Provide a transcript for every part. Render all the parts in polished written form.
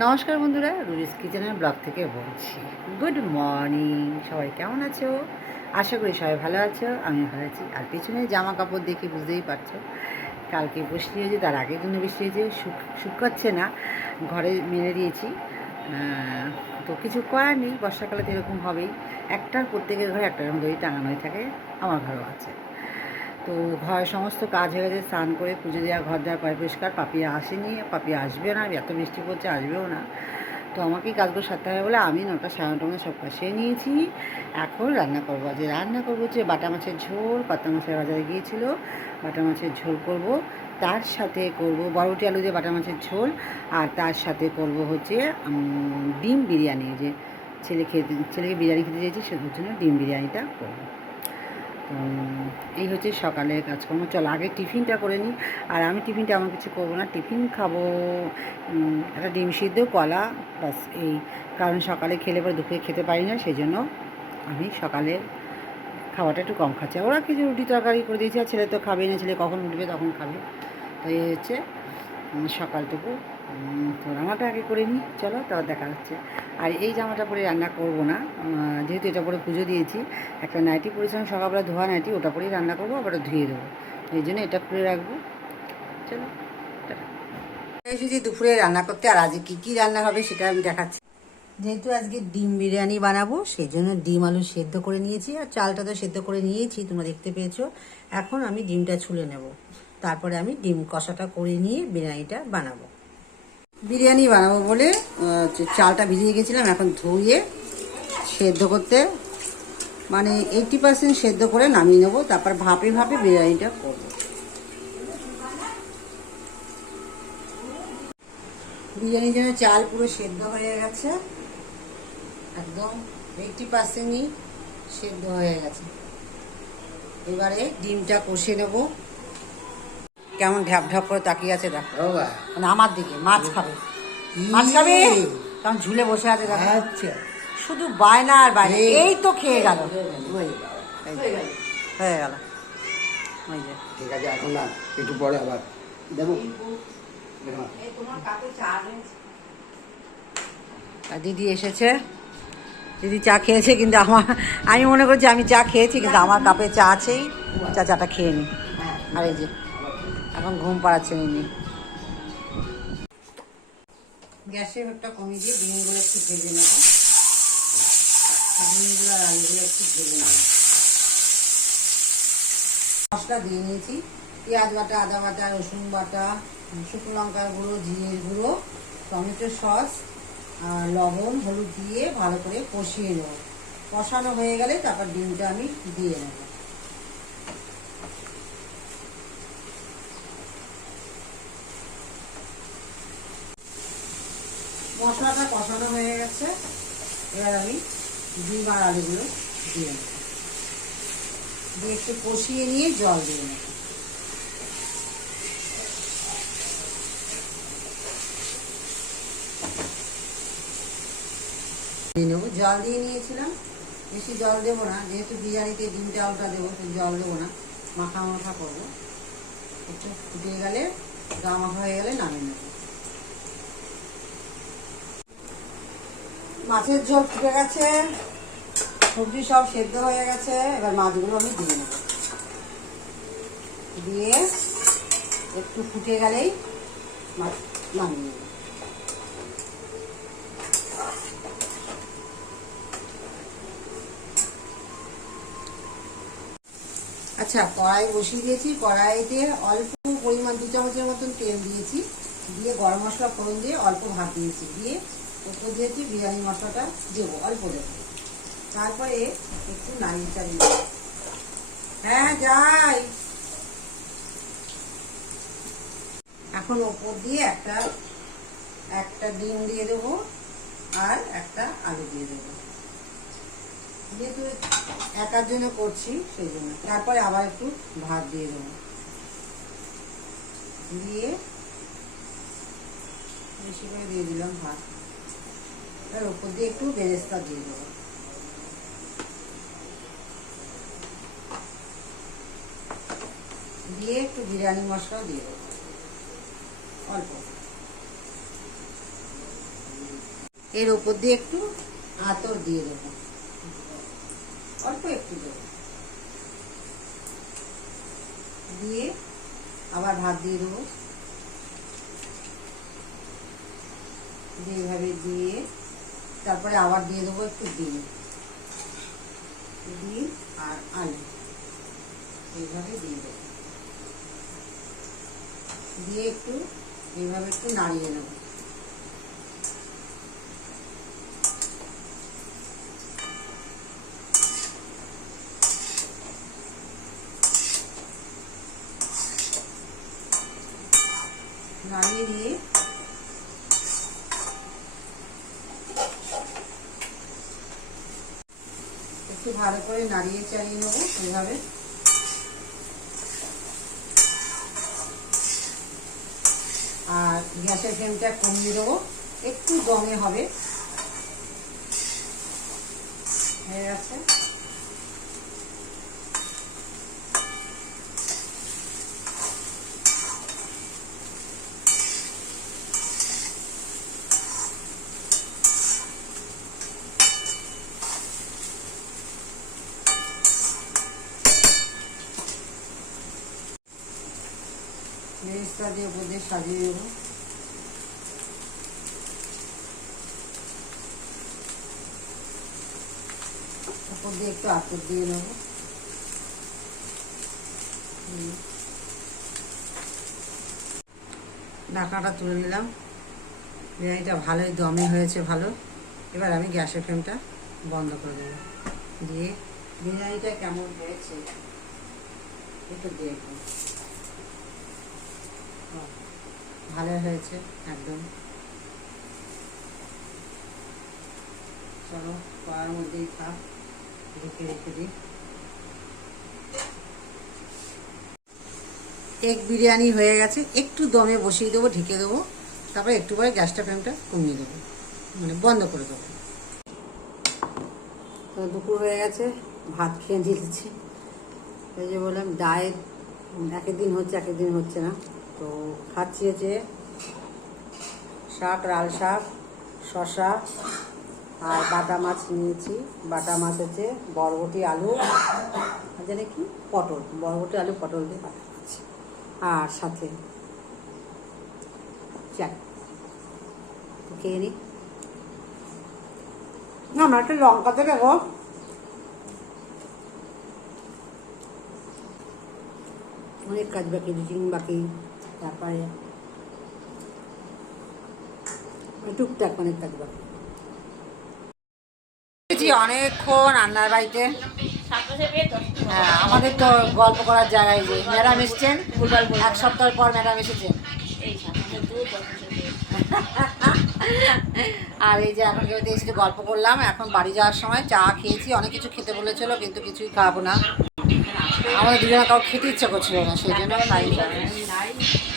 নমস্কার বন্ধুরা, রুবিস কিচেনের ব্লগ থেকে বলছি। গুড মর্নিং, সবাই কেমন আছো? আশা করি সবাই ভালো আছো, আমি ভালো আছি। আর পেছনে জামা কাপড় দেখে বুঝতেই পারছো, কালকে বৃষ্টি হয়েছে, তার আগের জন্য বৃষ্টি হয়েছে, শুকাচ্ছে না, ঘরে মেলে দিয়েছি। তো কিছু করার নেই, বর্ষাকালে তো এরকম হবেই। একটার প্রত্যেকের ঘরে একটা দই টাঙানোই থাকে, আমার ঘরেও আছে। তো ঘরের সমস্ত কাজ হয়ে গেছে, স্নান করে পুজো দেওয়া, ঘর দেওয়া পরিষ্কার। পাপিয়া আসেনি, পাপিয়া আসবে না, এত বৃষ্টি পড়ছে, আসবেও না। তো আমাকেই কাজগুলো সারতে হবে বলে আমি 9টা 9:30 মধ্যে সব কাজ সেরে নিয়েছি। এখন রান্না করবো, যে রান্না করবো হচ্ছে বাটা মাছের ঝোল। পাতা মাছের বাজারে গিয়েছিলো, বাটা মাছের ঝোল করব। তার সাথে করব বরবটি আলু দিয়ে বাটা মাছের ঝোল। আর তার সাথে করব হচ্ছে ডিম বিরিয়ানি, যে ছেলেকে বিরিয়ানি খেতে চেয়েছি, সেটার জন্য ডিম বিরিয়ানিটা করবো। তো এই হচ্ছে সকালের কাজকর্ম। চলো আগে টিফিনটা করে নিই। আর আমি টিফিনটা আমার কিছু করবো না, টিফিন খাবো একটা ডিম সিদ্ধ, কলা, বাস এই। কারণ সকালে খেলে পরে দুপুরে খেতে পারি না, সেই জন্য আমি সকালে খাওয়াটা একটু কম খাচ্ছি। ওরা কিছু রুটি তরকারি করে দিয়েছে, আর ছেলে তো খাবেই না, ছেলে কখন উঠবে তখন খাবে। তো এই হচ্ছে সকালটুকু। তো রান্নাটা আগে করে নিই, চলো তারপর দেখা হচ্ছে। আর এই জামাটা পরে রান্না করব না, যেহেতু এটা পরে পুজো দিয়েছি। একটা নাইটি পরেছিলাম সকালবেলা, ধোয়া নাইটি, ওটা পরেই রান্না করবো, আবার ধুয়ে দেবো। এই জন্য এটা খুলে রাখবো। চলো এসেছি দুপুরে রান্না করতে। আর আজকে কী কী রান্না হবে সেটা আমি দেখাচ্ছি। যেহেতু আজকে ডিম বিরিয়ানি বানাবো, সেই জন্য ডিম আলু সেদ্ধ করে নিয়েছি, আর চালটা তো সেদ্ধ করে নিয়েছি, তোমরা দেখতে পেয়েছো। এখন আমি ডিমটা ছুলে নেব, তারপরে আমি ডিম কষাটা করে নিয়ে বিরিয়ানিটা বানাবো। বিরিয়ানি বানাবো বলে চালটা ভিজিয়ে গেছিলাম, এখন ধুয়ে সেদ্ধ করতে, মানে 80% সেদ্ধ করে নামিয়ে নেবো, তারপর ভাপে ভাপে বিরিয়ানিটা করবো। বিরিয়ানির জন্য চাল পুরো সেদ্ধ হয়ে গেছে, একদম 80%ই সেদ্ধ হয়ে গেছে। এবারে ডিমটা কষে নেব। কেমন ঢ্যাপ ঢ্যাপ করে তাকিয়ে আছে দেখো, মানে আমার দিকে। মাছ খাবে, মাছ খাবে, কারণ ঝুলে বসে আছে দেখো। আচ্ছা, শুধু বায়না আর বায়না। এই তো খেয়ে গেল, হয়ে গেল। ওই যে ঠিক আছে, এখন না, একটু পরে আবার দেবো। দিদি এসেছে, দিদি চা খেয়েছে, কিন্তু আমি মনে করছি আমি চা খেয়েছি, কিন্তু আমার কাপে চা আছেই, চাটা খেয়ে নি। আর এই যে এখন ঘুম পাড়াচ্ছে নিনি। গ্যাসের ভেবটা কমিয়ে দিয়ে ডিমগুলো একটু ভেজে নেব, ডিমগুলো আর আলুগুলো একটু ভেজে নেব। মশলা দিয়ে নিয়েছি, পেঁয়াজ বাটা, আদা বাটা, রসুন বাটা, শুকনো লঙ্কার গুঁড়ো, জিরের গুঁড়ো, টমেটো সস আর লবণ, হলুদ দিয়ে ভালো করে কষিয়ে নেব। কষানো হয়ে গেলে তারপর ডিমটা আমি দিয়ে নেব। মশলাটা কষানো হয়ে গেছে, এবার আমি ডিম আর আলুগুলো দিয়ে নেব, দিয়ে একটু কষিয়ে নিয়ে জল দিয়ে নেব। দিয়ে নেবো, জল দিয়ে নিয়েছিলাম, বেশি জল দেবো না, যেহেতু বিরিয়ানিতে ডিমটা আলুটা দেবো, জল দেবো না, মাখা মাখা করবো। একটু ফুটে গেলে, গা মাখা হয়ে গেলে নামিয়ে নেবো। মাছের ঝোল ফুটে গেছে, সবজি সব সেদ্ধ হয়ে গেছে, এবার মাছগুলো আমি দিয়ে নেব। দিয়ে একটু ফুটে গেলেই মাছ নামিয়ে নেব। আচ্ছা, কড়াই বসিয়ে দিয়েছি, কড়াইতে অল্প পরিমাণ 2 চামচের মতন তেল দিয়েছি, দিয়ে গরম মশলা ফোড়ন দিয়ে অল্প ভাত দিয়েছি, দিয়ে ওপর দিয়েছি বিরিয়ানি মশলাটা দেবো, অল্প দেবো। তারপরে একটু নাড়িয়ে চাড়িয়ে দেবো। হ্যাঁ যাই। এখন ওপর দিয়ে একটা ডিম দিয়ে দেবো, আর একটা আলু দিয়ে দেবো, যেহেতু একার জন্য করছি সেই জন্য। তারপরে আবার একটু ভাত দিয়ে দেবো, দিয়ে বেশি করে দিয়ে দিলাম ভাত। এবার ওপর দিয়ে একটু বেরেস্তা দিয়ে দেবো, দিয়ে একটু বিরিয়ানি মশলা দিয়ে দেবো অল্প, এর ওপর দিয়ে একটু আতর দিয়ে দেবো, অল্প একটু দেবো, দিয়ে আবার ভাত দিয়ে দেবো, দিয়ে এইভাবে দিয়ে তারপরে আবার দিয়ে দেবো একটু ডিম, ডিম আর আলু এইভাবে দিয়ে দেবো, দিয়ে একটু এইভাবে একটু নাড়িয়ে নেব। নাড়িয়ে দিয়ে একটু ভালো করে নাড়িয়ে চাড়িয়ে নেবো এইভাবে। আর গ্যাসের ফ্লেমটা কমিয়ে দেবো, একটু দমে হবে। হয়ে গেছে। লেসটা দিয়ে উপর দিয়ে সাজিয়ে দেবো। উপর দিয়ে একটু আতর দিয়ে নেবো। ঢাকাটা তুলে নিলাম। বিরিয়ানিটা ভালোই দমে হয়েছে ভালো। এবার আমি গ্যাসের ফ্লেমটা বন্ধ করে দেবো, দিয়ে বিরিয়ানিটা কেমন হয়েছে একটু দেখুন। ভালো হয়েছে একদম। চলো কড়ার মধ্যেই থাক, ঢেকে রেখে দিই। এগ বিরিয়ানি হয়ে গেছে, একটু দমে বসিয়ে দেবো, ঢেকে দেবো, তারপরে একটু পরে গ্যাসটা ফ্লেমটা কমিয়ে দেবো, মানে বন্ধ করে দেবো। তো দুপুর হয়ে গেছে, ভাত খেয়ে দিয়েছি। এই যে বললাম ডায়েট একের দিন হচ্ছে একের দিন হচ্ছে না, তো খাচ্ছি হচ্ছে শাক, লাল শাক, শশা আর বাটা মাছ নিয়েছি। বাটা মাছ হচ্ছে বরবটি আলু আর জানি কি পটল, বরবটি আলু পটল দিয়ে বাটা মাছ, আর সাথে চাল। খেয়ে নি না, আমার একটা লঙ্কা থেকে গো, অনেক কাজ বাকি, রুটিন বাকি, তারপরে টুকটাক অনেক কাজ বাকি। অনেকক্ষণ রান্নার বাড়িতে। হ্যাঁ, আমাদের তো গল্প করার জায়গায় যে ম্যাডাম এসছেন, এক সপ্তাহ পর ম্যাডাম এসেছেন। আর এই যে এখন কেউ এসে গল্প করলাম। এখন বাড়ি যাওয়ার সময় চা খেয়েছি, অনেক কিছু খেতে বলেছিল কিন্তু কিছুই খাবো না, আমাদের দুজনে কাউ খেতে ইচ্ছে করছিল না, সেই জন্য খাই।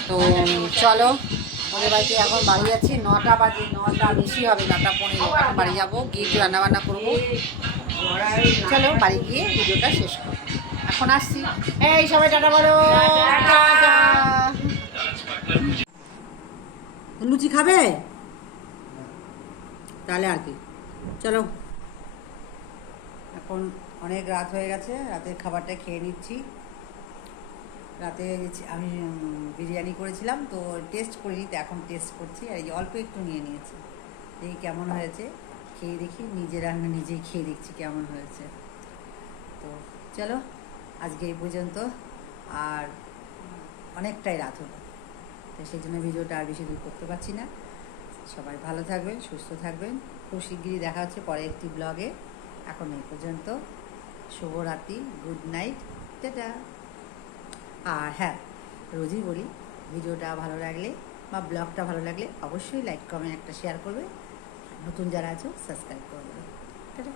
তো চলো ওদের বাড়িতে এখন বাড়ি যাচ্ছি, 9টা বাজে, 9টা বেশি হবে, 9টা 15 এখন বাড়ি যাবো, গিয়ে একটু রান্নাবান্না করবো। চলো বাড়ি গিয়ে ভিডিওটা শেষ করবো, এখন আসছি। এই সবাই টাটা বলো। লুচি খাবে তাহলে আর কি, চলো। এখন অনেক রাত হয়ে গেছে, রাতের খাবারটা খেয়ে নিচ্ছি। রাতে আমি বিরিয়ানি করেছিলাম, তো টেস্ট করিনি, তো এখন টেস্ট করছি। আর এই অল্প একটু নিয়ে নিয়েছি, এই কেমন হয়েছে খেয়ে দেখি, নিজের রান্না নিজেই খেয়ে দেখছি কেমন হয়েছে। তো চলো আজকে এই পর্যন্ত, আর অনেকটাই রাত হলো, তো সেই জন্য ভিডিওটা আর বেশি দূর করতে পারছি না। সবাই ভালো থাকবেন, সুস্থ থাকবেন, খুব শিগগিরই দেখা হচ্ছে পরে একটি ব্লগে। এখন এই পর্যন্ত, শুভরাত্রি, গুড নাইট, টাটা। আর হ্যাঁ, রোজই বলি, ভিডিওটা ভালো লাগলে বা ব্লগটা ভালো লাগলে অবশ্যই লাইক কমেন্ট একটা শেয়ার করবে, নতুন যারা আছো সাবস্ক্রাইব করবে। টাটা।